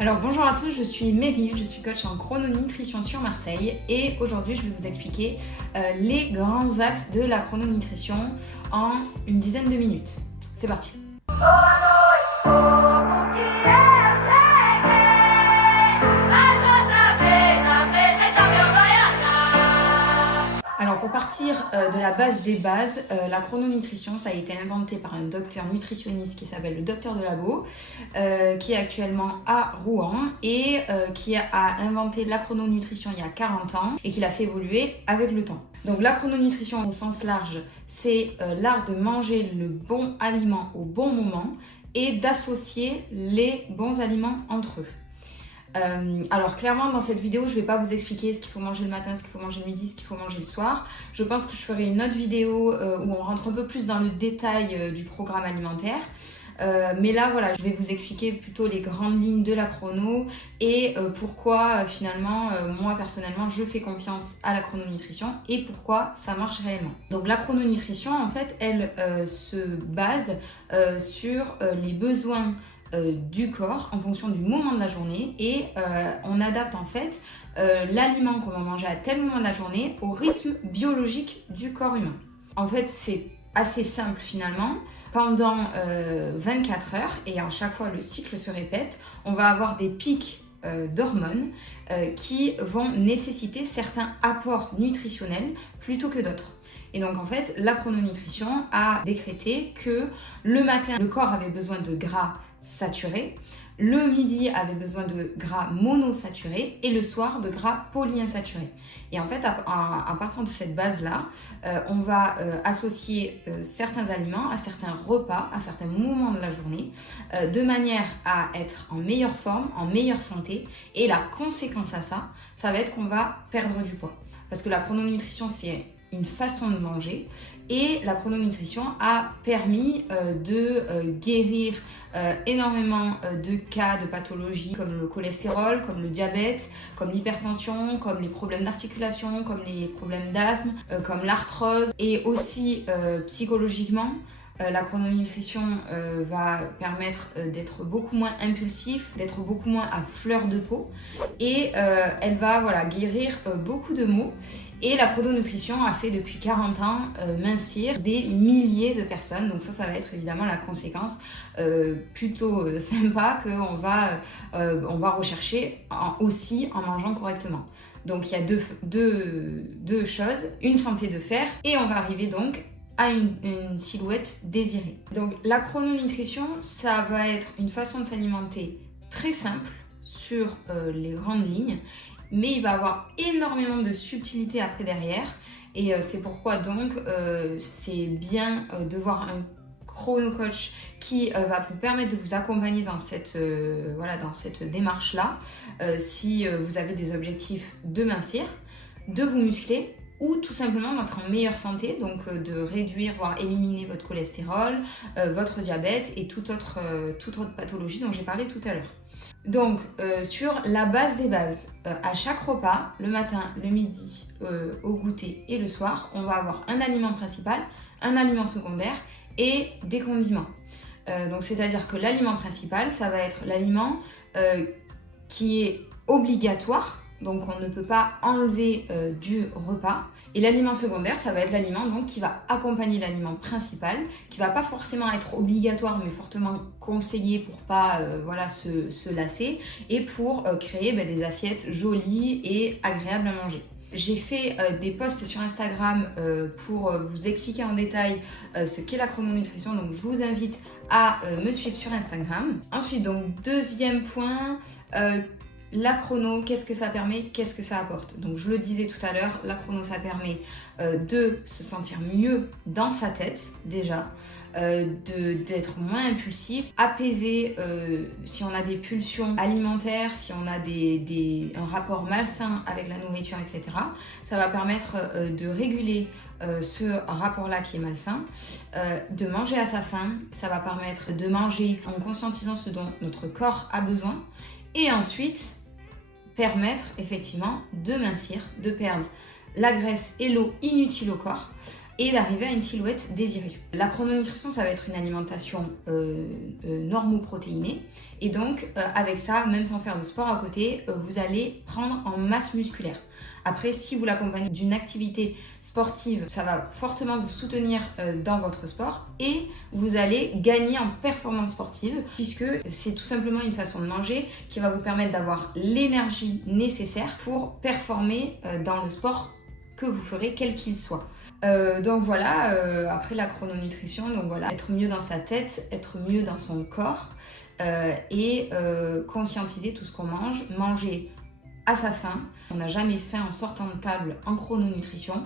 Alors bonjour à tous, je suis Meryl, je suis coach en chrononutrition sur Marseille et aujourd'hui je vais vous expliquer les grands axes de la chrononutrition en une dizaine de minutes. C'est parti. Alors pour partir de la base des bases, la chrononutrition ça a été inventé par un docteur nutritionniste qui s'appelle le docteur Delaveau, qui est actuellement à Rouen et qui a inventé la chrononutrition il y a 40 ans et qui l'a fait évoluer avec le temps. Donc la chrononutrition au sens large, c'est l'art de manger le bon aliment au bon moment et d'associer les bons aliments entre eux. Alors clairement dans cette vidéo je vais pas vous expliquer ce qu'il faut manger le matin, ce qu'il faut manger le midi, ce qu'il faut manger le soir. Je pense que je ferai une autre vidéo où on rentre un peu plus dans le détail du programme alimentaire. Mais là voilà, je vais vous expliquer plutôt les grandes lignes de la chrono et pourquoi finalement moi personnellement je fais confiance à la chrononutrition et pourquoi ça marche réellement. Donc la chrononutrition en fait elle se base sur les besoins du corps en fonction du moment de la journée et on adapte en fait l'aliment qu'on va manger à tel moment de la journée au rythme biologique du corps humain. En fait c'est assez simple finalement. Pendant 24 heures et à chaque fois le cycle se répète, on va avoir des pics d'hormones qui vont nécessiter certains apports nutritionnels plutôt que d'autres. Et donc en fait la chrononutrition a décrété que le matin le corps avait besoin de gras saturés, le midi avait besoin de gras monosaturés et le soir de gras polyinsaturés. Et en fait, à partir de cette base-là, on va associer certains aliments à certains repas, à certains moments de la journée, de manière à être en meilleure forme, en meilleure santé. Et la conséquence à ça, ça va être qu'on va perdre du poids. Parce que la chrononutrition, c'est une façon de manger et la chrononutrition a permis de guérir énormément de cas de pathologies comme le cholestérol, comme le diabète, comme l'hypertension, comme les problèmes d'articulation, comme les problèmes d'asthme, comme l'arthrose et aussi psychologiquement. La chrononutrition va permettre d'être beaucoup moins impulsif, d'être beaucoup moins à fleur de peau et elle va guérir beaucoup de maux. Et la chrononutrition a fait depuis 40 ans mincir des milliers de personnes. Donc ça va être évidemment la conséquence plutôt sympa qu'on va rechercher aussi en mangeant correctement. Donc il y a deux choses, une santé de fer et on va arriver donc à une silhouette désirée. Donc la chrononutrition, ça va être une façon de s'alimenter très simple sur les grandes lignes, mais il va avoir énormément de subtilité après derrière et c'est pourquoi donc c'est bien de voir un chrono-coach qui va vous permettre de vous accompagner dans cette démarche-là si vous avez des objectifs de mincir, de vous muscler ou tout simplement d'être en meilleure santé, donc de réduire voire éliminer votre cholestérol, votre diabète et toute autre pathologie dont j'ai parlé tout à l'heure. Donc sur la base des bases, à chaque repas, le matin, le midi, au goûter et le soir, on va avoir un aliment principal, un aliment secondaire et des condiments. Donc c'est-à-dire que l'aliment principal, ça va être l'aliment qui est obligatoire, donc on ne peut pas enlever du repas. Et l'aliment secondaire, ça va être l'aliment donc qui va accompagner l'aliment principal, qui va pas forcément être obligatoire mais fortement conseillé pour pas se lasser et pour créer des assiettes jolies et agréables à manger. J'ai fait des posts sur Instagram pour vous expliquer en détail ce qu'est la chrononutrition, donc je vous invite à me suivre sur Instagram. Ensuite, donc deuxième point, la chrono, qu'est-ce que ça permet, qu'est-ce que ça apporte? Donc je le disais tout à l'heure, la chrono ça permet de se sentir mieux dans sa tête déjà, d'être moins impulsif, apaiser si on a des pulsions alimentaires, si on a un rapport malsain avec la nourriture, etc. Ça va permettre de réguler ce rapport-là qui est malsain, de manger à sa faim, ça va permettre de manger en conscientisant ce dont notre corps a besoin et ensuite permettre effectivement de mincir, de perdre la graisse et l'eau inutile au corps et d'arriver à une silhouette désirée. La chrononutrition, ça va être une alimentation normoprotéinée et donc avec ça, même sans faire de sport à côté, vous allez prendre en masse musculaire. Après, si vous l'accompagnez d'une activité sportive, ça va fortement vous soutenir dans votre sport et vous allez gagner en performance sportive puisque c'est tout simplement une façon de manger qui va vous permettre d'avoir l'énergie nécessaire pour performer dans le sport que vous ferez quel qu'il soit. Donc voilà, après la chrononutrition, donc voilà, être mieux dans sa tête, être mieux dans son corps et conscientiser tout ce qu'on mange, manger à sa faim. On n'a jamais faim en sortant de table en chrononutrition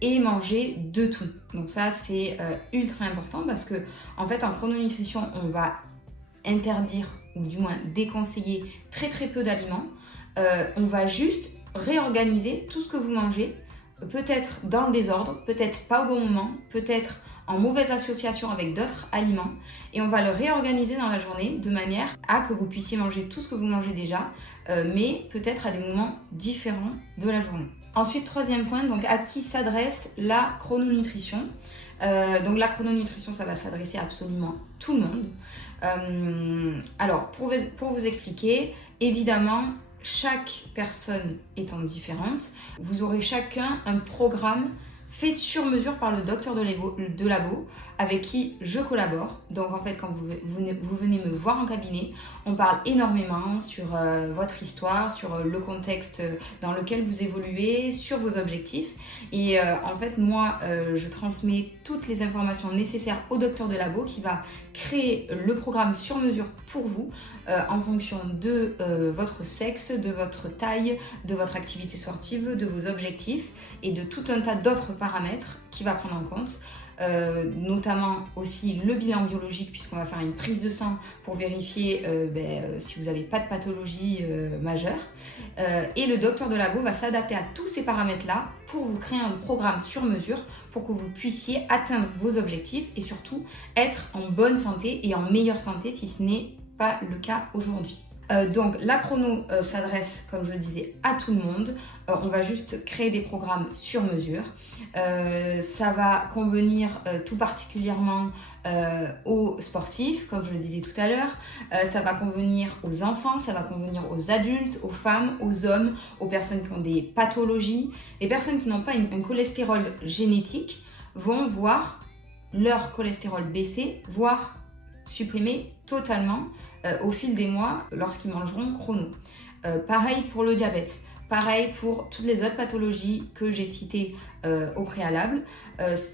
et manger de tout. Donc ça c'est ultra important parce que en fait en chrononutrition on va interdire ou du moins déconseiller très peu d'aliments. On va juste réorganiser tout ce que vous mangez, peut-être dans le désordre, peut-être pas au bon moment, peut-être en mauvaise association avec d'autres aliments et on va le réorganiser dans la journée de manière à que vous puissiez manger tout ce que vous mangez déjà mais peut-être à des moments différents de la journée. Ensuite, troisième point, donc à qui s'adresse la chrononutrition. Donc la chrononutrition, ça va s'adresser à absolument tout le monde. Alors, pour vous expliquer, évidemment, chaque personne étant différente, vous aurez chacun un programme fait sur mesure par le docteur de labo avec qui je collabore. Donc en fait, quand vous venez me voir en cabinet, on parle énormément sur votre histoire, sur le contexte dans lequel vous évoluez, sur vos objectifs. Et en fait, moi, je transmets toutes les informations nécessaires au docteur de labo qui va créer le programme sur mesure pour vous en fonction de votre sexe, de votre taille, de votre activité sportive, de vos objectifs et de tout un tas d'autres paramètres qu'il va prendre en compte. Notamment aussi le bilan biologique puisqu'on va faire une prise de sang pour vérifier si vous n'avez pas de pathologie majeure et le docteur de labo va s'adapter à tous ces paramètres là pour vous créer un programme sur mesure pour que vous puissiez atteindre vos objectifs et surtout être en bonne santé et en meilleure santé si ce n'est pas le cas aujourd'hui. Donc la chrono s'adresse, comme je le disais, à tout le monde. On va juste créer des programmes sur mesure. Ça va convenir tout particulièrement aux sportifs, comme je le disais tout à l'heure. Ça va convenir aux enfants, ça va convenir aux adultes, aux femmes, aux hommes, aux personnes qui ont des pathologies. Les personnes qui n'ont pas un cholestérol génétique vont voir leur cholestérol baisser, voire supprimer totalement au fil des mois lorsqu'ils mangeront chrono. Pareil pour le diabète, pareil pour toutes les autres pathologies que j'ai citées au préalable.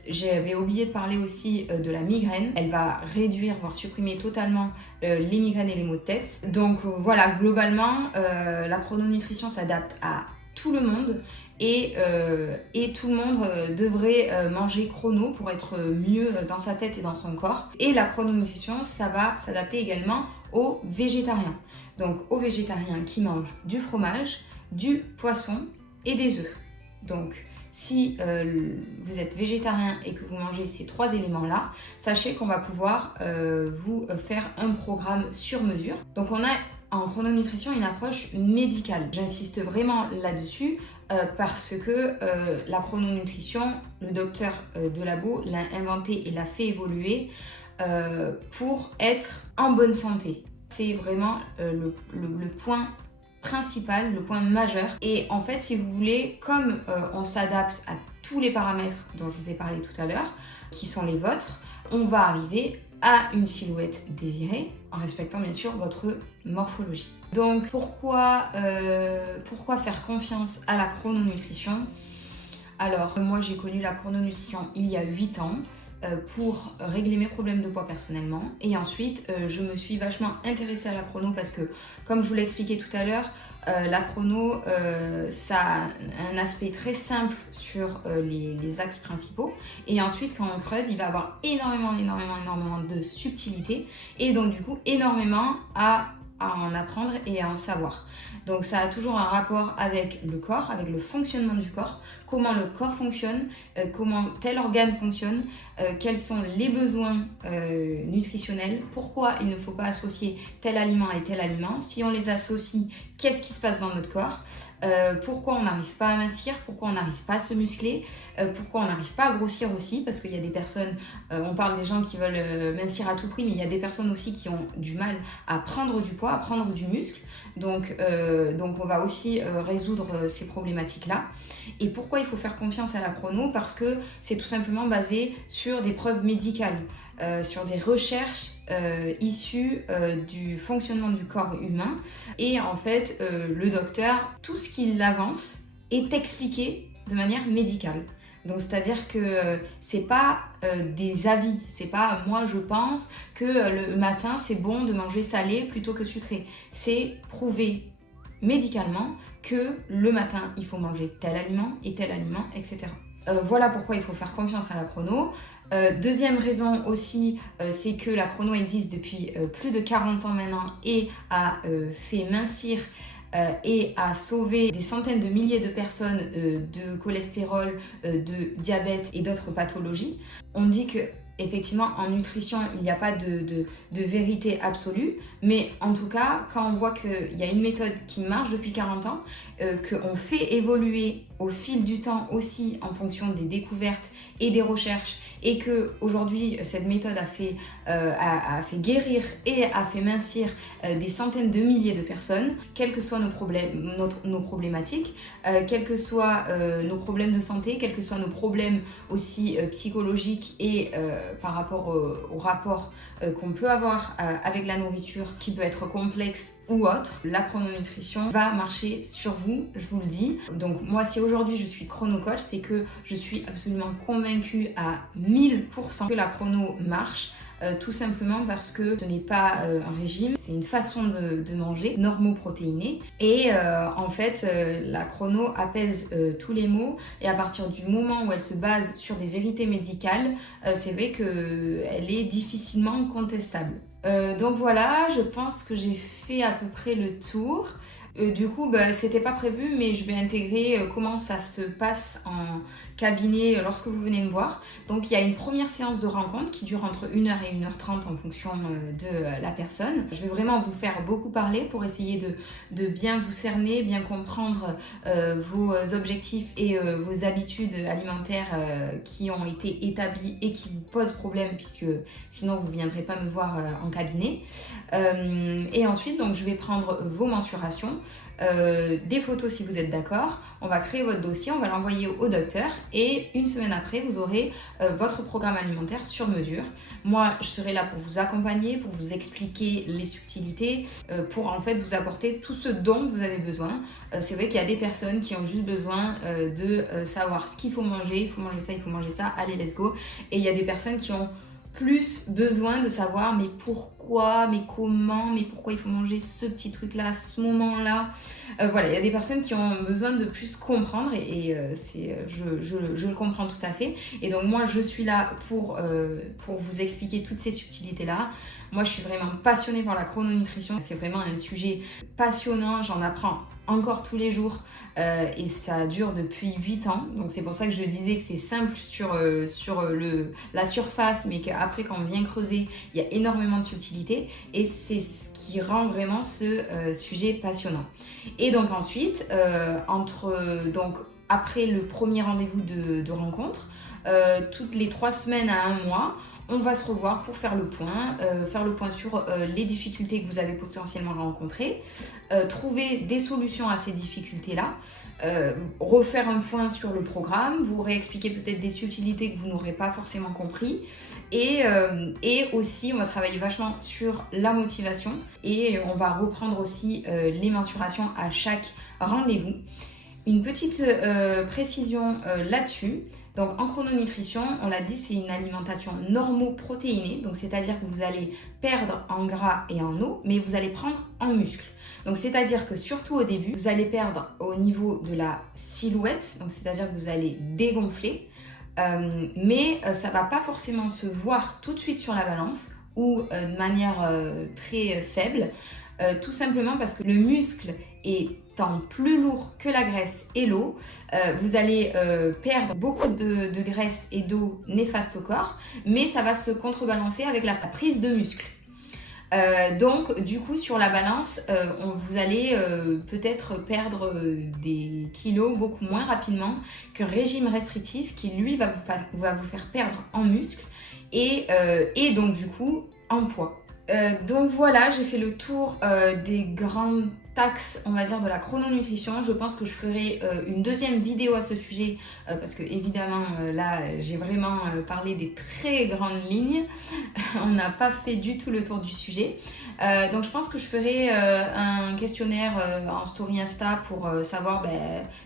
J'avais oublié de parler aussi de la migraine. Elle va réduire, voire supprimer totalement les migraines et les maux de tête. Donc voilà, globalement, la chrononutrition s'adapte à tout le monde et tout le monde devrait manger chrono pour être mieux dans sa tête et dans son corps. Et la chrononutrition, ça va s'adapter également aux végétariens. Donc aux végétariens qui mangent du fromage, du poisson et des œufs. Donc si vous êtes végétarien et que vous mangez ces trois éléments-là, sachez qu'on va pouvoir vous faire un programme sur mesure. Donc on a en chrononutrition une approche médicale. J'insiste vraiment là-dessus parce que la chrononutrition, le docteur de labo l'a inventé et l'a fait évoluer pour être en bonne santé. C'est vraiment le point principal, le point majeur. Et en fait, si vous voulez, comme on s'adapte à tous les paramètres dont je vous ai parlé tout à l'heure, qui sont les vôtres, on va arriver à une silhouette désirée en respectant bien sûr votre morphologie. Donc pourquoi faire confiance à la chrononutrition? Alors moi j'ai connu la chrononutrition il y a 8 ans pour régler mes problèmes de poids personnellement et ensuite je me suis vachement intéressée à la chrono parce que comme je vous l'ai expliqué tout à l'heure, la chrono ça a un aspect très simple sur les axes principaux et ensuite quand on creuse il va avoir énormément de subtilité et donc du coup énormément à en apprendre et à en savoir. Donc ça a toujours un rapport avec le corps, avec le fonctionnement du corps, comment le corps fonctionne, comment tel organe fonctionne, quels sont les besoins nutritionnels, pourquoi il ne faut pas associer tel aliment et tel aliment, si on les associe, qu'est-ce qui se passe dans notre corps. pourquoi on n'arrive pas à mincir, pourquoi on n'arrive pas à se muscler, pourquoi on n'arrive pas à grossir aussi, parce qu'il y a des personnes, on parle des gens qui veulent mincir à tout prix, mais il y a des personnes aussi qui ont du mal à prendre du poids, à prendre du muscle. Donc on va aussi résoudre ces problématiques-là. Et pourquoi il faut faire confiance à la chrono? Parce que c'est tout simplement basé sur des preuves médicales, sur des recherches issues du fonctionnement du corps humain. Et en fait, le docteur, tout ce qu'il avance est expliqué de manière médicale. Donc c'est-à-dire que c'est pas des avis, c'est pas moi je pense que le matin c'est bon de manger salé plutôt que sucré. C'est prouvé médicalement que le matin il faut manger tel aliment, etc. Voilà pourquoi il faut faire confiance à la chrono. Deuxième raison aussi, c'est que la chrono existe depuis plus de 40 ans maintenant et a fait mincir et a sauvé des centaines de milliers de personnes de cholestérol, de diabète et d'autres pathologies. On dit que effectivement, en nutrition, il n'y a pas de vérité absolue, mais en tout cas, quand on voit qu'il y a une méthode qui marche depuis 40 ans, qu'on fait évoluer au fil du temps aussi en fonction des découvertes et des recherches, et qu'aujourd'hui, cette méthode a fait guérir et a fait mincir des centaines de milliers de personnes, quels que soient nos problématiques, quels que soient nos problèmes de santé, quels que soient nos problèmes aussi psychologiques et par rapport au rapport qu'on peut avoir avec la nourriture, qui peut être complexe ou autre, la chrononutrition va marcher sur vous, je vous le dis. Donc moi, si aujourd'hui je suis chrono-coach, c'est que je suis absolument convaincue à 1000% que la chrono marche. Tout simplement parce que ce n'est pas un régime, c'est une façon de manger normoprotéinée. Et en fait, la chrono apaise tous les maux, et à partir du moment où elle se base sur des vérités médicales, c'est vrai qu'elle est difficilement contestable. Donc voilà, je pense que j'ai fait à peu près le tour. Du coup, c'était pas prévu, mais je vais intégrer comment ça se passe en cabinet lorsque vous venez me voir. Donc il y a une première séance de rencontre qui dure entre 1h et 1h30 en fonction de la personne. Je vais vraiment vous faire beaucoup parler pour essayer de bien vous cerner, bien comprendre vos objectifs et vos habitudes alimentaires qui ont été établies et qui vous posent problème, puisque sinon vous ne viendrez pas me voir en cabinet. Et ensuite, donc, je vais prendre vos mensurations, des photos si vous êtes d'accord. On va créer votre dossier, on va l'envoyer au docteur, et une semaine après, vous aurez votre programme alimentaire sur mesure. Moi, je serai là pour vous accompagner, pour vous expliquer les subtilités, pour en fait vous apporter tout ce dont vous avez besoin. C'est vrai qu'il y a des personnes qui ont juste besoin de savoir ce qu'il faut manger, il faut manger ça, allez let's go. Et il y a des personnes qui ont plus besoin de savoir mais pourquoi, mais comment, mais pourquoi il faut manger ce petit truc-là à ce moment-là. Voilà, il y a des personnes qui ont besoin de plus comprendre, et je le comprends tout à fait. Et donc moi, je suis là pour vous expliquer toutes ces subtilités-là. Moi, je suis vraiment passionnée par la chrononutrition. C'est vraiment un sujet passionnant, j'en apprends encore tous les jours et ça dure depuis 8 ans. Donc c'est pour ça que je disais que c'est simple sur la surface, mais qu'après quand on vient creuser, il y a énormément de subtilités, et c'est ce qui rend vraiment ce sujet passionnant. Et donc ensuite, après le premier rendez-vous de rencontre, toutes les 3 semaines à 1 mois, on va se revoir pour faire le point sur les difficultés que vous avez potentiellement rencontrées, trouver des solutions à ces difficultés-là, refaire un point sur le programme, vous réexpliquer peut-être des subtilités que vous n'aurez pas forcément compris, et aussi on va travailler vachement sur la motivation, et on va reprendre aussi les mensurations à chaque rendez-vous. Une petite précision là-dessus. Donc en chrononutrition, on l'a dit, c'est une alimentation normoprotéinée, donc c'est-à-dire que vous allez perdre en gras et en eau, mais vous allez prendre en muscle. Donc c'est-à-dire que surtout au début, vous allez perdre au niveau de la silhouette, donc c'est-à-dire que vous allez dégonfler, mais ça ne va pas forcément se voir tout de suite sur la balance ou de manière très faible, tout simplement parce que le muscle étant plus lourd que la graisse et l'eau, vous allez perdre beaucoup de graisse et d'eau néfaste au corps, mais ça va se contrebalancer avec la prise de muscle. Donc du coup sur la balance, vous allez peut-être perdre des kilos beaucoup moins rapidement qu'un régime restrictif qui lui va vous faire perdre en muscle et donc du coup en poids. Donc voilà, j'ai fait le tour des grandes taxes, on va dire, de la chrononutrition. Je pense que je ferai une deuxième vidéo à ce sujet parce que évidemment là j'ai vraiment parlé des très grandes lignes. On n'a pas fait du tout le tour du sujet. Donc je pense que je ferai un questionnaire en story Insta pour savoir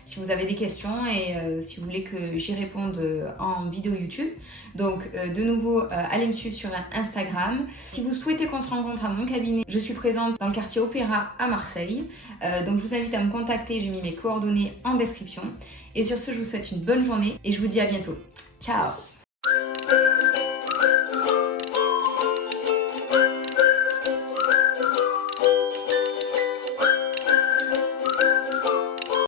si vous avez des questions et si vous voulez que j'y réponde en vidéo YouTube. Donc de nouveau, allez me suivre sur Instagram. Si vous souhaitez qu'on se rencontre à mon cabinet, je suis présente dans le quartier Opéra à Marseille. Donc je vous invite à me contacter, j'ai mis mes coordonnées en description. Et sur ce, je vous souhaite une bonne journée et je vous dis à bientôt. Ciao!